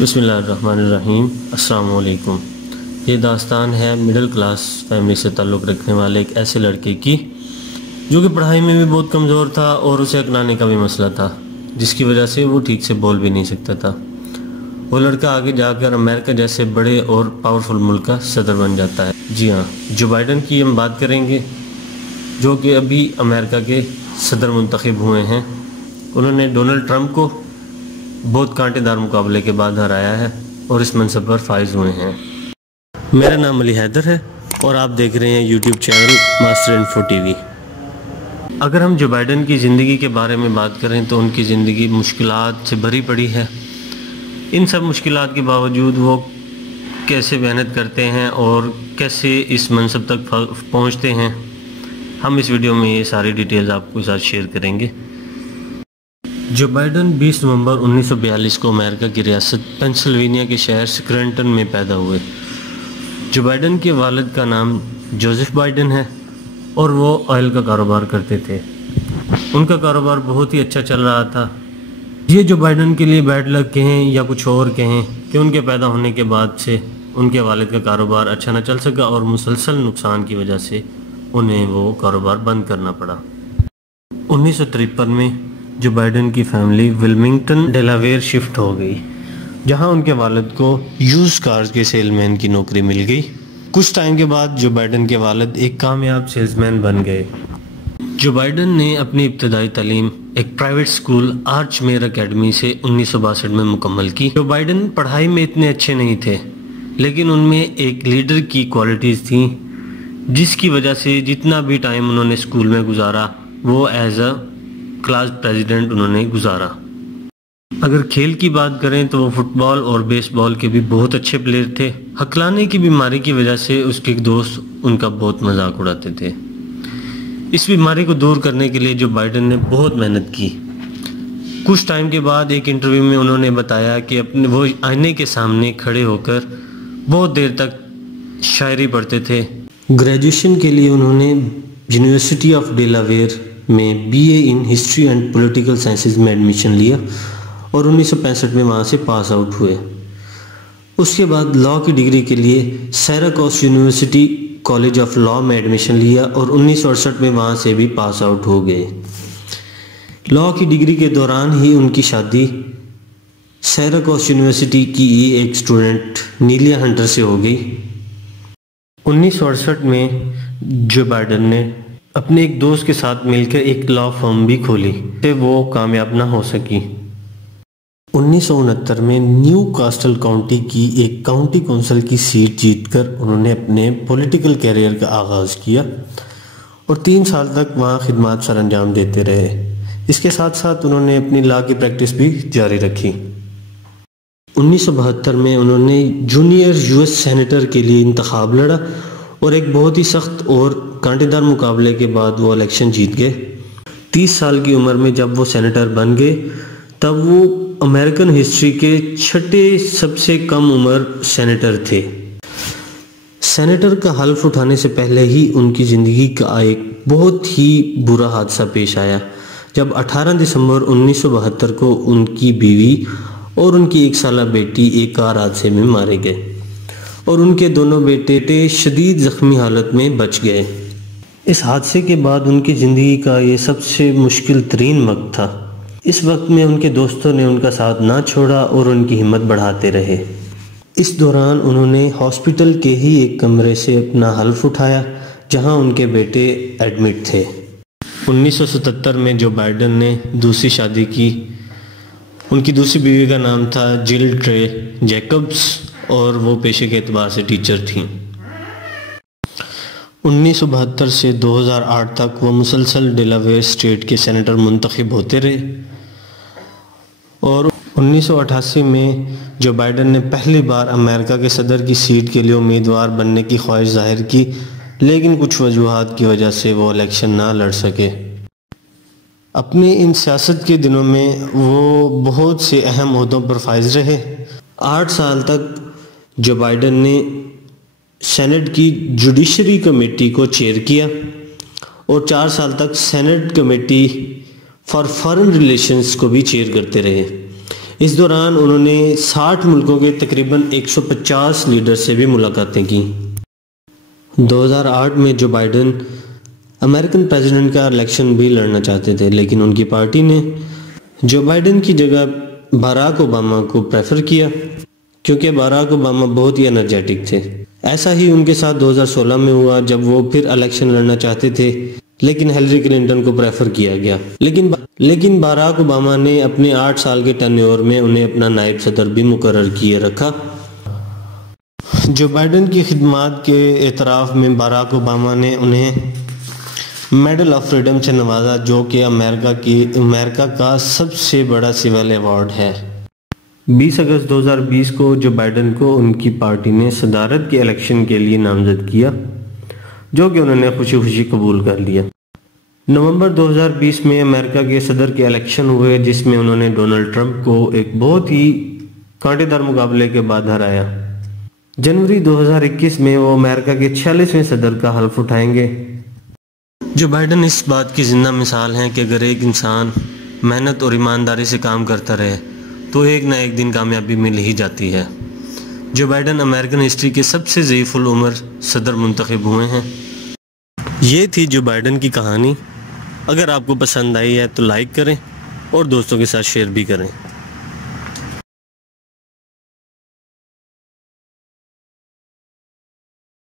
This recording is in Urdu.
بسم اللہ الرحمن الرحیم۔ السلام علیکم۔ یہ داستان ہے مڈل کلاس فیملی سے تعلق رکھنے والے ایک ایسے لڑکے کی جو کہ پڑھائی میں بھی بہت کمزور تھا اور اسے اقنانے کا بھی مسئلہ تھا، جس کی وجہ سے وہ ٹھیک سے بول بھی نہیں سکتا تھا۔ وہ لڑکا آگے جا کر امریکہ جیسے بڑے اور پاورفل ملک کا صدر بن جاتا ہے۔ جی ہاں، جو بائیڈن کی ہم بات کریں گے، جو کہ ابھی امریکہ کے صدر منتخب ہوئے ہیں۔ انہوں نے ڈونلڈ ٹرمپ کو بہت کانٹے دار مقابلے کے بعد ہرایا ہے اور اس منصب پر فائز ہوئے ہیں۔ میرا نام علی حیدر ہے اور آپ دیکھ رہے ہیں YouTube channel master info T V. اگر ہم جو بائیڈن کی زندگی کے بارے میں بات کریں تو ان کی زندگی مشکلات سے بھری پڑی ہے۔ ان سب مشکلات کے باوجود وہ کیسے محنت کرتے ہیں اور کیسے اس منصب تک پہنچتے ہیں، ہم اس ویڈیو میں یہ ساری ڈیٹیلز آپ کو ساتھ شیئر کریں گے۔ جو بائیڈن 20 نومبر 1942 کو امریکہ کی ریاست پینسلوینیا کے شہر سکرنٹن میں پیدا ہوئے۔ جو بائیڈن کے والد کا نام جوزف بائیڈن ہے اور وہ آئل کا کاروبار کرتے تھے۔ ان کا کاروبار بہت ہی اچھا چل رہا تھا۔ یہ جو بائیڈن کے لیے بیڈ لک کہیں یا کچھ اور کہیں کہ ان کے پیدا ہونے کے بعد سے ان کے والد کا کاروبار اچھا نہ چل سکا اور مسلسل نقصان کی وجہ سے انہیں وہ کاروبار بند کرنا پڑا۔ 1953 میں جو بائیڈن کی فیملی ولمنگٹن ڈیلاویئر شفٹ ہو گئی، جہاں ان کے والد کو یوز کارز کے سیل مین کی نوکری مل گئی۔ کچھ ٹائم کے بعد جو بائیڈن کے والد ایک کامیاب سیلز مین بن گئے۔ جو بائیڈن نے اپنی ابتدائی تعلیم ایک private school Archmere academy سے 1962 میں مکمل کی۔ جو بائیڈن پڑھائی میں اتنے اچھے نہیں تھے، لیکن ان میں ایک لیڈر کی کوالٹیز تھیں، جس کی وجہ سے جتنا بھی ٹائم انہوں نے سکول میں گزارا وہ ایز اے کلاس پریزیڈنٹ انہوں نے گزارا۔ اگر کھیل کی بات کریں تو وہ فٹ بال اور بیس بال کے بھی بہت اچھے پلیئر تھے۔ ہکلانے کی بیماری کی وجہ سے اس کے ایک دوست ان کا بہت مذاق اڑاتے تھے۔ اس بیماری کو دور کرنے کے لیے جو بائیڈن نے بہت محنت کی۔ کچھ ٹائم کے بعد ایک انٹرویو میں انہوں نے بتایا کہ وہ آئینے کے سامنے کھڑے ہو کر بہت دیر تک شاعری پڑھتے تھے۔ گریجویشن کے لیے انہوں نے یونیورسٹی آف ڈیلاویئر میں B A in history and political sciences میں ایڈمیشن لیا اور 1965 میں وہاں سے پاس آؤٹ ہوئے۔ اس کے بعد لاء کی ڈگری کے لیے سیراکوس یونیورسٹی کالج آف لاء میں ایڈمیشن لیا اور 1968 میں وہاں سے بھی پاس آؤٹ ہو گئے۔ لاء کی ڈگری کے دوران ہی ان کی شادی سیراکوس یونیورسٹی کی ایک اسٹوڈنٹ نیلیا ہنٹر سے ہو گئی۔ 1968 میں جو بائیڈن نے اپنے ایک دوست کے ساتھ مل کر ایک لاء فرم بھی کھولی، تے وہ کامیاب نہ ہو سکی۔ 1969 میں نیو کاسٹل کاؤنٹی کی ایک کاؤنٹی کونسل کی سیٹ جیت کر انہوں نے اپنے پولیٹیکل کیریئر کا آغاز کیا اور 3 سال تک وہاں خدمات سر انجام دیتے رہے۔ اس کے ساتھ ساتھ انہوں نے اپنی لاء کی پریکٹس بھی جاری رکھی۔ 1972 میں انہوں نے جونیئر US سینیٹر کے لیے انتخاب لڑا اور ایک بہت ہی سخت اور کانٹے دار مقابلے کے بعد وہ الیکشن جیت گئے۔ 30 سال کی عمر میں جب وہ سینیٹر بن گئے تب وہ امریکن ہسٹری کے 6 سب سے کم عمر سینیٹر تھے۔ سینیٹر کا حلف اٹھانے سے پہلے ہی ان کی زندگی کا ایک بہت ہی برا حادثہ پیش آیا، جب 18 دسمبر 1972 کو ان کی بیوی اور ان کی 1 سالہ بیٹی ایک کار حادثے میں مارے گئے اور ان کے دونوں بیٹے شدید زخمی حالت میں بچ گئے۔ اس حادثے کے بعد ان کی زندگی کا یہ سب سے مشکل ترین وقت تھا۔ اس وقت میں ان کے دوستوں نے ان کا ساتھ نہ چھوڑا اور ان کی ہمت بڑھاتے رہے۔ اس دوران انہوں نے ہاسپٹل کے ہی ایک کمرے سے اپنا حلف اٹھایا جہاں ان کے بیٹے ایڈمٹ تھے۔ 1977 میں جو بائیڈن نے دوسری شادی کی، ان کی دوسری بیوی کا نام تھا جل ٹرے جیکبز اور وہ پیشے کے اعتبار سے ٹیچر تھیں۔ 1972 سے 2008 تک وہ مسلسل ڈیلاویئر اسٹیٹ کے سینیٹر منتخب ہوتے رہے اور 1988 میں جو بائیڈن نے پہلی بار امریکہ کے صدر کی سیٹ کے لیے امیدوار بننے کی خواہش ظاہر کی، لیکن کچھ وجوہات کی وجہ سے وہ الیکشن نہ لڑ سکے۔ اپنے ان سیاست کے دنوں میں وہ بہت سے اہم عہدوں پر فائز رہے۔ 8 سال تک جو بائیڈن نے سینٹ کی جوڈیشری کمیٹی کو چیئر کیا اور 4 سال تک senate committee for foreign relations کو بھی چیئر کرتے رہے۔ اس دوران انہوں نے 60 ملکوں کے تقریباً 150 لیڈر سے بھی ملاقاتیں کی۔ 2008 میں جو بائیڈن امریکن پریزیڈنٹ کا الیکشن بھی لڑنا چاہتے تھے، لیکن ان کی پارٹی نے جو بائیڈن کی جگہ باراک اوباما کو پریفر کیا، کیونکہ باراک اوباما بہت ہی انرجیٹک تھے۔ ایسا ہی ان کے ساتھ 2016 میں ہوا، جب وہ پھر الیکشن لڑنا چاہتے تھے لیکن ہیلری کلنٹن کو پریفر کیا گیا، لیکن باراک اوباما نے اپنے 8 سال کے ٹینیور میں انہیں اپنا نائب صدر بھی مقرر کیے رکھا۔ جو بائیڈن کی خدمات کے اعتراف میں باراک اوباما نے انہیں میڈل آف فریڈم سے نوازا، جو کہ امریکہ کا سب سے بڑا سول ایوارڈ ہے۔ 20 اگست 2020 کو جو بائیڈن کو ان کی پارٹی نے صدارت کے الیکشن کے لیے نامزد کیا، جو کہ انہوں نے خوشی خوشی قبول کر لیا۔ نومبر 2020 میں امریکہ کے صدر کے الیکشن ہوئے، جس میں انہوں نے ڈونلڈ ٹرمپ کو ایک بہت ہی کانٹے دار مقابلے کے بعد ہرایا۔ جنوری 2021 میں وہ امریکہ کے 46ویں صدر کا حلف اٹھائیں گے۔ جو بائیڈن اس بات کی زندہ مثال ہیں کہ اگر ایک انسان محنت اور ایمانداری سے کام کرتا رہے تو ایک نہ ایک دن کامیابی مل ہی جاتی ہے۔ جو بائیڈن امریکن ہسٹری کے سب سے ضعیف العمر صدر منتخب ہوئے ہیں۔ یہ تھی جو بائیڈن کی کہانی۔ اگر آپ کو پسند آئی ہے تو لائک کریں اور دوستوں کے ساتھ شیئر بھی کریں۔